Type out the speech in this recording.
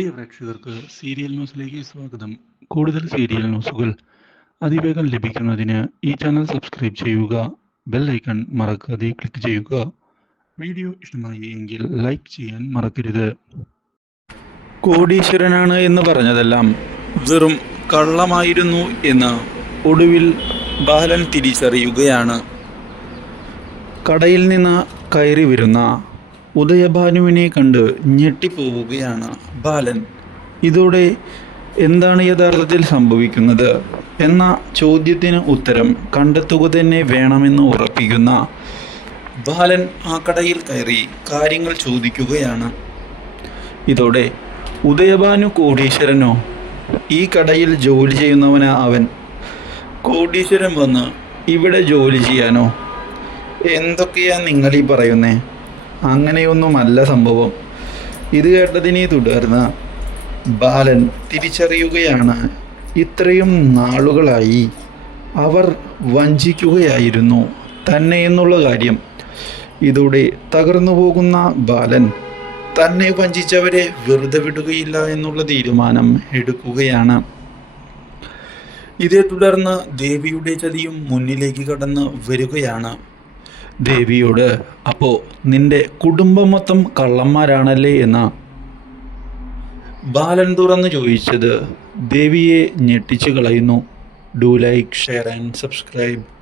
പ്രിയ പ്രേക്ഷകർക്ക് സീരിയൽ ന്യൂസിലേക്ക് സ്വാഗതം. കൂടുതൽ സീരിയൽ ന്യൂസുകൾ അതിവേഗം ലഭിക്കുന്നതിന് ഈ ചാനൽ സബ്സ്ക്രൈബ് ചെയ്യുക ബെൽ ഐക്കൺ മറക്കാതെ ക്ലിക്ക് ചെയ്യുക. വീഡിയോ ഇഷ്ടമായി എങ്കിൽ ലൈക്ക് ചെയ്യാൻ മറക്കരുത്. കോടീശ്വരനാണ് എന്ന് പറഞ്ഞതെല്ലാം വെറും കള്ളമായിരുന്നു എന്ന് ഒടുവിൽ ബാലൻ തിരിച്ചറിയുകയാണ്. കടയിൽ നിന്ന് കയറി വരുന്ന ഉദയഭാനുവിനെ കണ്ട് ഞെട്ടിപ്പോവുകയാണ് ബാലൻ. ഇതോടെ എന്താണ് യഥാർത്ഥത്തിൽ സംഭവിക്കുന്നത്? എന്ന ചോദ്യത്തിന് ഉത്തരം കണ്ടെത്തുക തന്നെ വേണമെന്ന് ഉറപ്പിക്കുന്ന ബാലൻ ആ കടയിൽ കയറി കാര്യങ്ങൾ ചോദിക്കുകയാണ്. ഇതോടെ ഉദയഭാനു കോടീശ്വരനോ ഈ കടയിൽ ജോലി ചെയ്യുന്നവനാ അവൻ. കോടീശ്വരൻ വന്ന് ഇവിടെ ജോലി ചെയ്യാനോ? എന്തൊക്കെയാ നിങ്ങളീ പറയുന്നേ? അങ്ങനെയൊന്നുമല്ല സംഭവം. ഇത് കേട്ടതിനെ തുടർന്ന് ബാലൻ തിരിച്ചറിയുകയാണ്. ഇത്രയും നാളുകളായി അവർ വഞ്ചിക്കുകയായിരുന്നു. തന്നെ എന്നുള്ള കാര്യം. ഇതോടെ തകർന്നു പോകുന്ന ബാലൻ തന്നെ വഞ്ചിച്ചവരെ വെറുതെ വിടുകയില്ല എന്നുള്ള തീരുമാനം എടുക്കുകയാണ്. ഇതേ തുടർന്ന് ദേവിയുടെ ചതിയും മുന്നിലേക്ക് കടന്ന് വരികയാണ്. ദേവിയോട് അപ്പോൾ നിന്റെ കുടുംബം മൊത്തം കള്ളന്മാരാണല്ലേ എന്ന? ബാലൻ തുറന്ന് ചോദിച്ചത് ദേവിയെ ഞെട്ടിച്ചു കളയുന്നു. Do like share and subscribe.